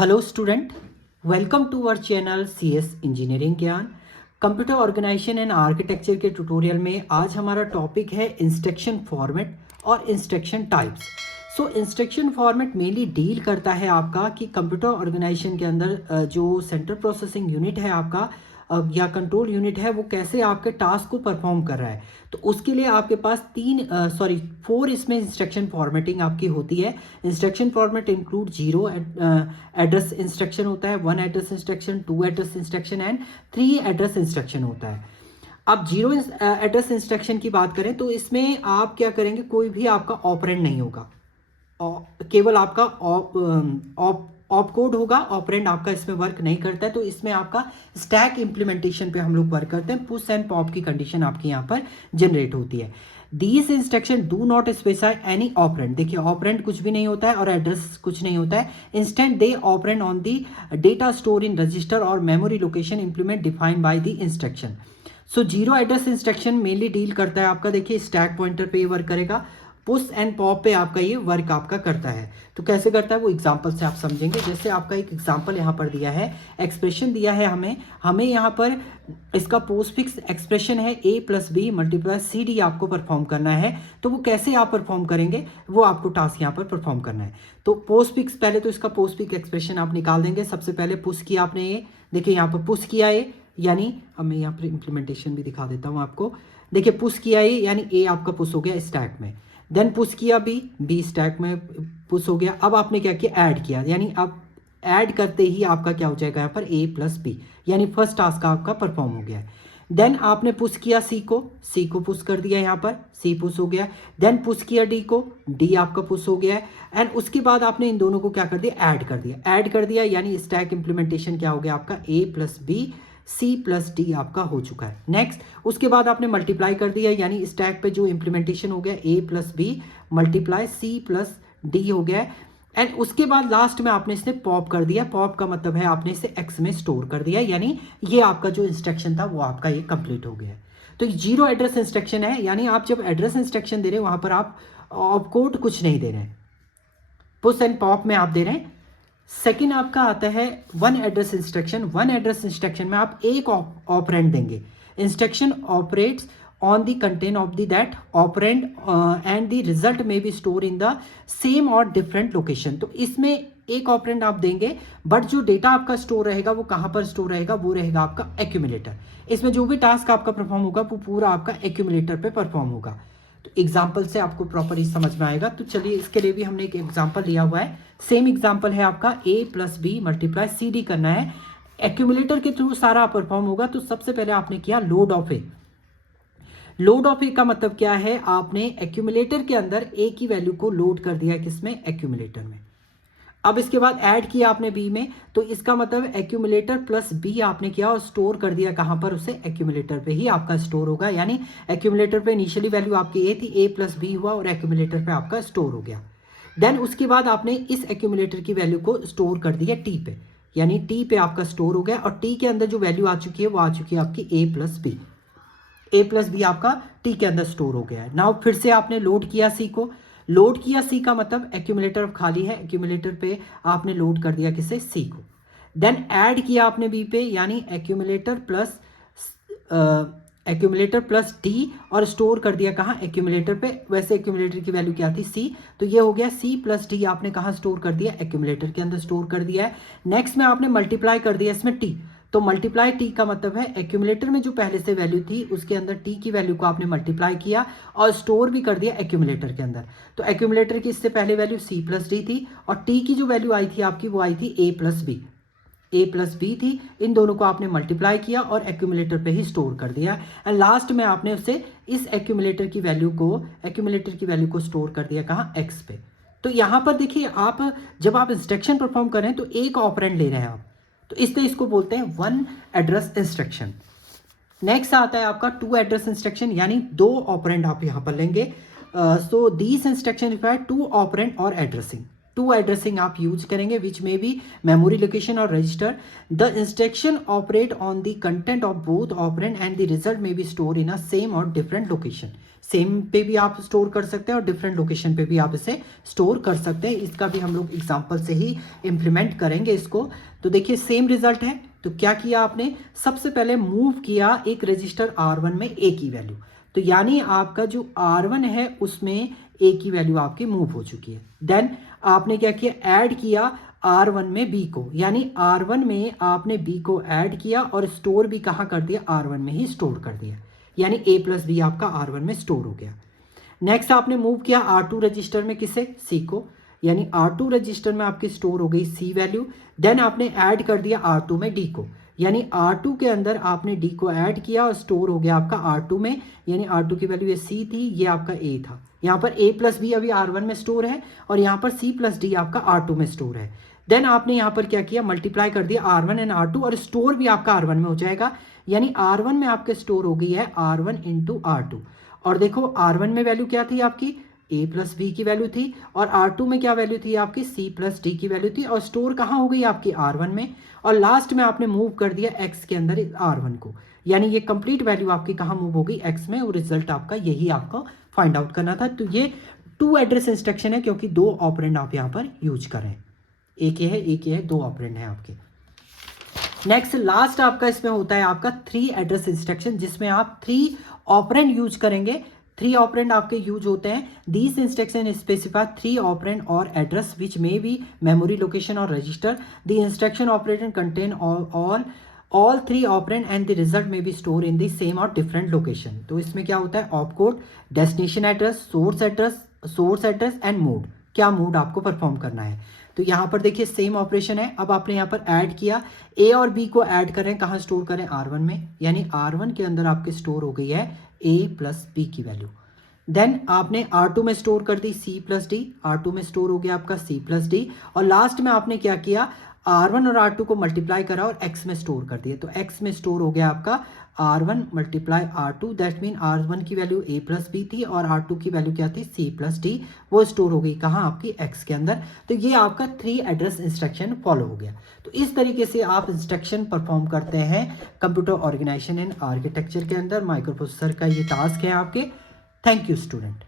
Hello student, welcome to our channel CS engineering Gyan. Computer organization and architecture के tutorial में आज हमारा topic है इंस्ट्रक्शन फॉर्मेट और instruction types. So instruction format mainly deal करता है आपका कि कंप्यूटर ऑर्गेनाइजेशन के अंदर जो सेंट्रल प्रोसेसिंग यूनिट है आपका या कंट्रोल यूनिट है वो कैसे आपके टास्क को परफॉर्म कर रहा है। तो उसके लिए आपके पास 4 इसमें इंस्ट्रक्शन फॉर्मेटिंग आपकी होती है। Instruction format include 0 address instruction होता है, 1 address instruction, 2 address instruction and 3 address instruction होता है। अब 0 एड्रेस इंस्ट्रक्शन की बात करें तो इसमें आप क्या करेंगे, कोई भी आपका ऑपरेंड नहीं होगा, केवल आपका ऑप कोड होगा। ऑपरेंड आपका इसमें वर्क नहीं करता है। तो इसमें आपका स्टैक इंप्लीमेंटेशन पे हम लोग वर्क करते हैं। पुश एंड पॉप की कंडीशन आपकी यहाँ पर जनरेट होती है। These instruction do not specify any operand. देखिए, ऑपरेंड कुछ भी नहीं होता है और एड्रेस कुछ नहीं होता है। Instant they operand on the data store in register और memory location implement defined by the instruction. So 0 address instruction mainly deal करता है आपका, देखिए स्टैक पॉइंटर पे ये वर्क करेगा। पुश एंड पॉप पे आपका ये वर्क आपका करता है। तो कैसे करता है वो एग्जांपल से आप समझेंगे। जैसे आपका एक एग्जांपल यहाँ पर दिया है, एक्सप्रेशन दिया है हमें यहाँ पर इसका पोस्टफिक्स एक्सप्रेशन है a + b × cd आपको परफॉर्म करना है। तो वो कैसे आप परफॉर्म करेंगे वो आपको टास्क यहाँ पर परफॉर्म करना है। तो पोस्टफिक्स, पहले तो इसका पोस्टफिक्स एक्सप्रेशन आप निकाल देंगे। सबसे पहले पुश किया आपने, ये देखिए यहाँ पर पुश किया ये, यानी अब मैं यहाँ पर इंप्लीमेंटेशन भी दिखा देता हूँ आपको। देखिए पुश किया ये, यानी ए आपका पुश हो गया स्टैक में। देन पुश किया बी स्टैक में पुश हो गया। अब आपने क्या किया, ऐड किया, यानी अब ऐड करते ही आपका क्या हो जाएगा यहाँ पर a + b, यानी फर्स्ट टास्क आपका परफॉर्म हो गया है। देन आपने पुश किया सी को पुश कर दिया, यहाँ पर सी पुश हो गया। देन पुश किया डी आपका पुश हो गया है। एंड उसके बाद आपने इन दोनों को क्या कर दिया, ऐड कर दिया, यानी स्टैक इंप्लीमेंटेशन क्या हो गया आपका a + b C+D आपका हो चुका है। नेक्स्ट, उसके बाद आपने मल्टीप्लाई कर दिया, यानी स्टैक पे जो इंप्लीमेंटेशन हो गया a + b × C+D हो गया। एंड उसके बाद लास्ट में आपने इसे पॉप कर दिया। पॉप का मतलब है आपने इसे x में स्टोर कर दिया, यानी ये आपका जो इंस्ट्रक्शन था वो आपका ये कंप्लीट हो गया है। तो ये 0 एड्रेस इंस्ट्रक्शन है, यानी आप जब एड्रेस इंस्ट्रक्शन दे रहे हैं वहां पर आप ऑप कोड कुछ नहीं दे रहे हैं, पुश एंड पॉप में आप दे रहे हैं। सेकेंड आपका आता है 1 एड्रेस इंस्ट्रक्शन। 1 एड्रेस इंस्ट्रक्शन में आप एक ऑपरेंड देंगे। Instruction operates on the content of the that operand and the result may be store in the same और डिफरेंट लोकेशन। तो इसमें एक ऑपरेंड आप देंगे, बट जो डेटा आपका स्टोर रहेगा वो कहाँ पर स्टोर रहेगा, वो रहेगा आपका एक्यूमुलेटर। इसमें जो भी टास्क आपका परफॉर्म होगा वो पूरा आपका एक्यूमुलेटर पे परफॉर्म होगा। तो एग्जाम्पल से आपको प्रॉपरली समझ में आएगा। तो चलिए, इसके लिए भी हमने एक एग्जाम्पल लिया हुआ है। सेम एग्जाम्पल है आपका a + b × cd करना है। एक्यूमुलेटर के थ्रू सारा परफॉर्म होगा। तो सबसे पहले आपने किया load of A. Load of A का मतलब क्या है, आपने एक्यूमुलेटर के अंदर a की वैल्यू को लोड कर दिया, किसमें, एक्यूमुलेटर में। अब इसके बाद ऐड किया आपने b में, तो इसका मतलब एक्यूमुलेटर + b आपने किया और स्टोर कर दिया कहां पर, उसे एक्यूमुलेटर पे ही आपका स्टोर होगा। यानी एक्यूमुलेटर पे इनिशियली वैल्यू आपकी a थी, a + b हुआ और एक्यूमुलेटर पे आपका स्टोर हो गया। देन उसके बाद आपने इस एक्यूमुलेटर की वैल्यू को स्टोर कर दिया t पे, यानी t पे आपका स्टोर हो गया और t के अंदर जो वैल्यू आ चुकी है वो आ चुकी है आपकी a + b आपका t के अंदर स्टोर हो गया है। नाउ फिर से आपने लोड किया c को। लोड किया सी का मतलब एक्यूमुलेटर अब खाली है, एक्यूमुलेटर पे आपने लोड कर दिया किसे, सी को। देन ऐड किया आपने बी पे, यानी एक्यूमुलेटर प्लस डी और स्टोर कर दिया कहाँ, एक्यूमुलेटर पे। वैसे एक्यूमुलेटर की वैल्यू क्या थी, सी, तो ये हो गया सी + डी आपने कहाँ स्टोर कर दिया, एक्यूमुलेटर के अंदर स्टोर कर दिया है। नेक्स्ट में आपने मल्टीप्लाई कर दिया इसमें टी। तो मल्टीप्लाई टी का मतलब है एक्यूमुलेटर में जो पहले से वैल्यू थी उसके अंदर टी की वैल्यू को आपने मल्टीप्लाई किया और स्टोर भी कर दिया एक्यूमुलेटर के अंदर। तो एक्यूमुलेटर की इससे पहले वैल्यू सी + डी थी और टी की जो वैल्यू आई थी आपकी वो आई थी a + b थी। इन दोनों को आपने मल्टीप्लाई किया और एक्यूमुलेटर पे ही स्टोर कर दिया। एंड लास्ट में आपने उसे इस एक्यूमुलेटर की वैल्यू को स्टोर कर दिया कहाँ, x पे। तो यहाँ पर देखिए, आप जब आप इंस्ट्रक्शन परफॉर्म कर रहे हैं तो एक ऑपरेंड ले रहे हैं आप, तो इसलिए इसको बोलते हैं 1 एड्रेस इंस्ट्रक्शन। नेक्स्ट आता है आपका 2 एड्रेस इंस्ट्रक्शन, यानी 2 ऑपरेंड आप यहाँ पर लेंगे। So these instruction require 2 operand और एड्रेसिंग। टू एड्रेसिंग आप यूज करेंगे which may be memory location और register. The instruction operate on the content of both operand and the result may be store in a same और different location. Same पे भी आप store कर सकते हैं और डिफरेंट लोकेशन पे भी आप इसे स्टोर कर सकते हैं। इसका भी हम लोग एग्जांपल से ही इम्प्लीमेंट करेंगे इसको। तो देखिए सेम रिजल्ट है, तो क्या किया आपने, सबसे पहले मूव किया एक रजिस्टर R1 में A की वैल्यू, तो यानी आपका जो R1 है उसमें A की वैल्यू आपकी मूव हो चुकी है। देन आपने क्या किया, ऐड किया R1 में B को, यानी R1 में आपने B को ऐड किया और स्टोर भी कहाँ कर दिया, R1 में ही स्टोर कर दिया, यानी A प्लस B आपका R1 में स्टोर हो गया। नेक्स्ट आपने मूव किया R2 रजिस्टर में किसे, C को, यानी R2 रजिस्टर में आपकी स्टोर हो गई C वैल्यू। देन आपने ऐड कर दिया R2 में D को, यानी R2 के अंदर आपने D को ऐड किया और स्टोर हो गया आपका R2 में, यानी R2 की वैल्यू ये C थी, ये आपका A था। यहाँ पर A प्लस B अभी R1 में स्टोर है और यहाँ पर C प्लस D आपका R2 में स्टोर है। देन आपने यहाँ पर क्या किया, मल्टीप्लाई कर दिया R1 एंड R2 और स्टोर भी आपका R1 में हो जाएगा, यानी R1 में आपके स्टोर हो गई है R1 इंटू R2। और देखो R1 में वैल्यू क्या थी आपकी, A प्लस B की वैल्यू थी, और R2 में क्या वैल्यू थी आपकी, C प्लस D की वैल्यू थी, और स्टोर कहाँ हो गई आपकी R1 में, और लास्ट में आपने मूव कर दिया X के अंदर R1 को, यानी ये कंप्लीट वैल्यू आपकी कहाँ मूव हो गई, X में, और रिजल्ट आपका यही आपको फाइंड आउट करना था। तो ये टू एड्रेस इंस्ट्रक्शन है क्योंकि दो ऑपरेंड आप यहाँ पर यूज करें, एक ये है एक ये है, दो ऑपरेंड है आपके। नेक्स्ट लास्ट आपका इसमें होता है आपका 3 एड्रेस इंस्ट्रक्शन, जिसमें आप 3 ऑपरेंड यूज करेंगे। 3 ऑपरेंड आपके यूज होते हैं। दिस इंस्ट्रक्शन स्पेसिफाई 3 ऑपरेंड और address which may be memory location और register. The instruction operated content all 3 operand and the result may be store in the same और different location. तो इसमें क्या होता है, opcode, destination address, source address and mode, क्या mode आपको perform करना है। तो यहाँ पर देखिए सेम ऑपरेशन है। अब आपने यहाँ पर ऐड किया, A और B को ऐड करें, कहाँ स्टोर करें, R1 में, यानी R1 के अंदर आपके स्टोर हो गई है A प्लस B की वैल्यू। देन आपने R2 में स्टोर कर दी C प्लस D, R2 में स्टोर हो गया आपका C प्लस D, और लास्ट में आपने क्या किया, R1 और R2 को मल्टीप्लाई करा और X में स्टोर कर दिया। तो X में स्टोर हो गया आपका R1 multiply R2, that mean R1 की वैल्यू A प्लस B थी और R2 की वैल्यू क्या थी, C प्लस D, वो स्टोर हो गई कहाँ आपकी X के अंदर। तो ये आपका 3 एड्रेस इंस्ट्रक्शन फॉलो हो गया। तो इस तरीके से आप इंस्ट्रक्शन परफॉर्म करते हैं कंप्यूटर ऑर्गेनाइजेशन एंड आर्किटेक्चर के अंदर। माइक्रो प्रोसेसर का ये टास्क है आपके। Thank you student.